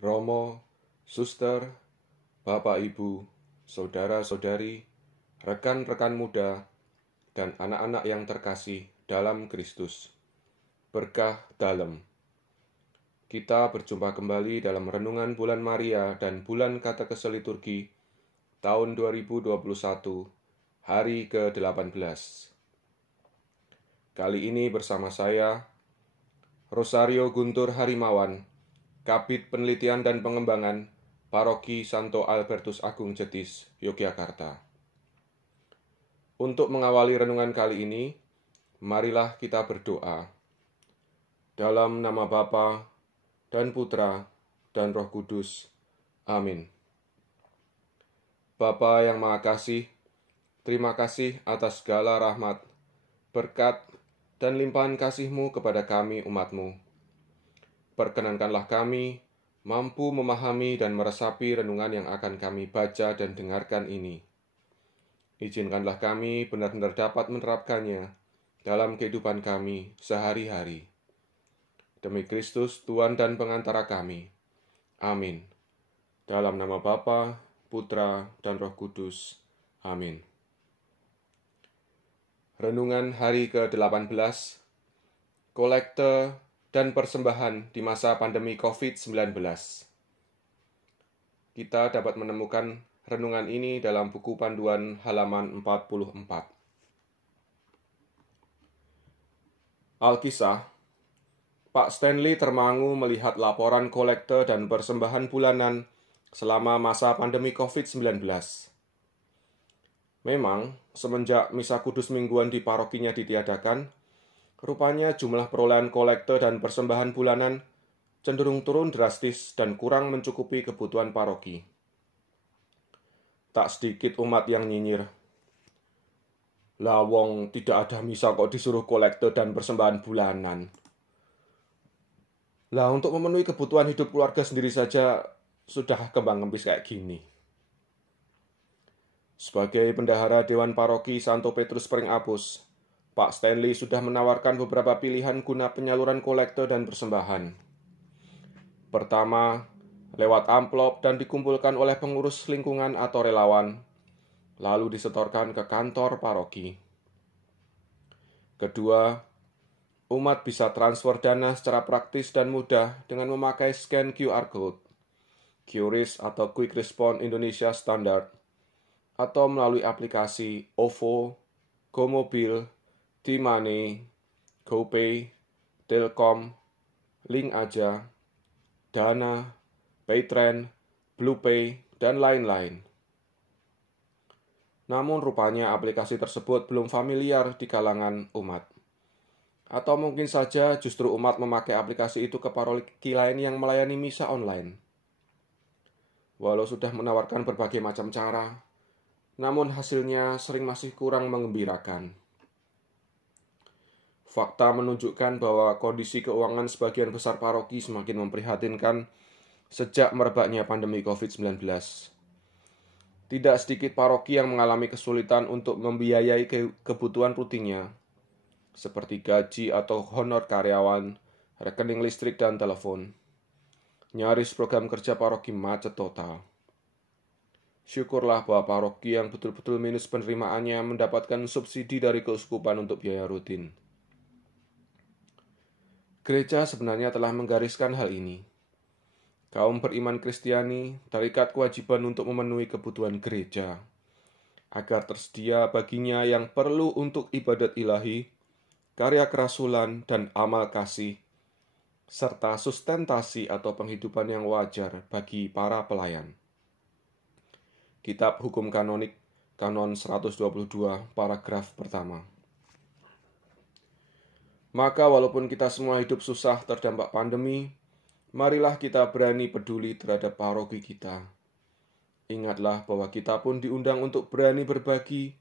Romo, suster, Bapak Ibu, saudara-saudari, rekan-rekan muda, dan anak-anak yang terkasih dalam Kristus. Berkah dalam. Kita berjumpa kembali dalam renungan bulan Maria dan bulan Katekese Liturgi tahun 2021, hari ke-18. Kali ini bersama saya, Rosario Guntur Harimawan, Kabid Penelitian dan Pengembangan Paroki Santo Albertus Agung Jetis, Yogyakarta. Untuk mengawali renungan kali ini, marilah kita berdoa. Dalam nama Bapa dan Putra dan Roh Kudus. Amin. Bapa yang Maha Kasih, terima kasih atas segala rahmat, berkat, dan limpahan kasih-Mu kepada kami umat-Mu. Perkenankanlah kami mampu memahami dan meresapi renungan yang akan kami baca dan dengarkan ini. Izinkanlah kami benar-benar dapat menerapkannya dalam kehidupan kami sehari-hari. Demi Kristus, Tuhan dan pengantara kami. Amin. Dalam nama Bapa, Putra, dan Roh Kudus. Amin. Renungan hari ke-18, kolekte dan persembahan di masa pandemi COVID-19. Kita dapat menemukan renungan ini dalam buku panduan halaman 44. Alkisah, Pak Stanley termangu melihat laporan kolekte dan persembahan bulanan selama masa pandemi COVID-19. Memang, semenjak misa kudus mingguan di parokinya ditiadakan, rupanya jumlah perolehan kolekte dan persembahan bulanan cenderung turun drastis dan kurang mencukupi kebutuhan paroki. Tak sedikit umat yang nyinyir, "Lah wong tidak ada misa kok disuruh kolekte dan persembahan bulanan. Lah untuk memenuhi kebutuhan hidup keluarga sendiri saja sudah kembang-kempis kayak gini." Sebagai bendahara Dewan Paroki Santo Petrus Pring-Apus, Pak Stanley sudah menawarkan beberapa pilihan guna penyaluran kolekte dan persembahan. Pertama, lewat amplop dan dikumpulkan oleh pengurus lingkungan atau relawan, lalu disetorkan ke kantor paroki. Kedua, umat bisa transfer dana secara praktis dan mudah dengan memakai scan QR Code, QRIS atau Quick Response Indonesia Standard, atau melalui aplikasi OVO, GoMobil, T-Money, GoPay, Telkom, Link Aja, Dana, Paytrend, BluePay, dan lain-lain. Namun rupanya aplikasi tersebut belum familiar di kalangan umat. Atau mungkin saja justru umat memakai aplikasi itu ke paroki lain yang melayani misa online. Walau sudah menawarkan berbagai macam cara, namun hasilnya sering masih kurang mengembirakan. Fakta menunjukkan bahwa kondisi keuangan sebagian besar paroki semakin memprihatinkan sejak merebaknya pandemi COVID-19. Tidak sedikit paroki yang mengalami kesulitan untuk membiayai kebutuhan rutinnya, seperti gaji atau honor karyawan, rekening listrik dan telepon. Nyaris program kerja paroki macet total. Syukurlah bahwa paroki yang betul-betul minus penerimaannya mendapatkan subsidi dari keuskupan untuk biaya rutin. Gereja sebenarnya telah menggariskan hal ini. Kaum beriman Kristiani terikat kewajiban untuk memenuhi kebutuhan gereja, agar tersedia baginya yang perlu untuk ibadat ilahi, karya kerasulan, dan amal kasih, serta sustentasi atau penghidupan yang wajar bagi para pelayan. Kitab Hukum Kanonik, Kanon 122, paragraf pertama. Maka walaupun kita semua hidup susah terdampak pandemi, marilah kita berani peduli terhadap paroki kita. Ingatlah bahwa kita pun diundang untuk berani berbagi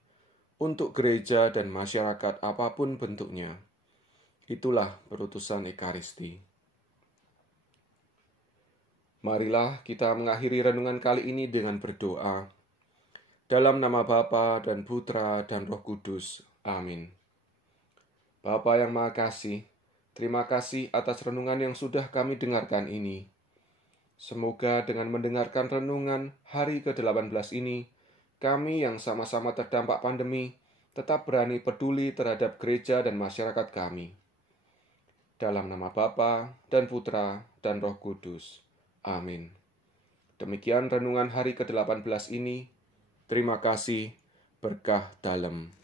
untuk gereja dan masyarakat apapun bentuknya. Itulah perutusan Ekaristi. Marilah kita mengakhiri renungan kali ini dengan berdoa. Dalam nama Bapa dan Putra dan Roh Kudus. Amin. Bapa yang Maha Kasih, terima kasih atas renungan yang sudah kami dengarkan ini. Semoga dengan mendengarkan renungan hari ke-18 ini, kami yang sama-sama terdampak pandemi tetap berani peduli terhadap gereja dan masyarakat kami. Dalam nama Bapa dan Putra dan Roh Kudus. Amin. Demikian renungan hari ke-18 ini. Terima kasih, berkah dalam.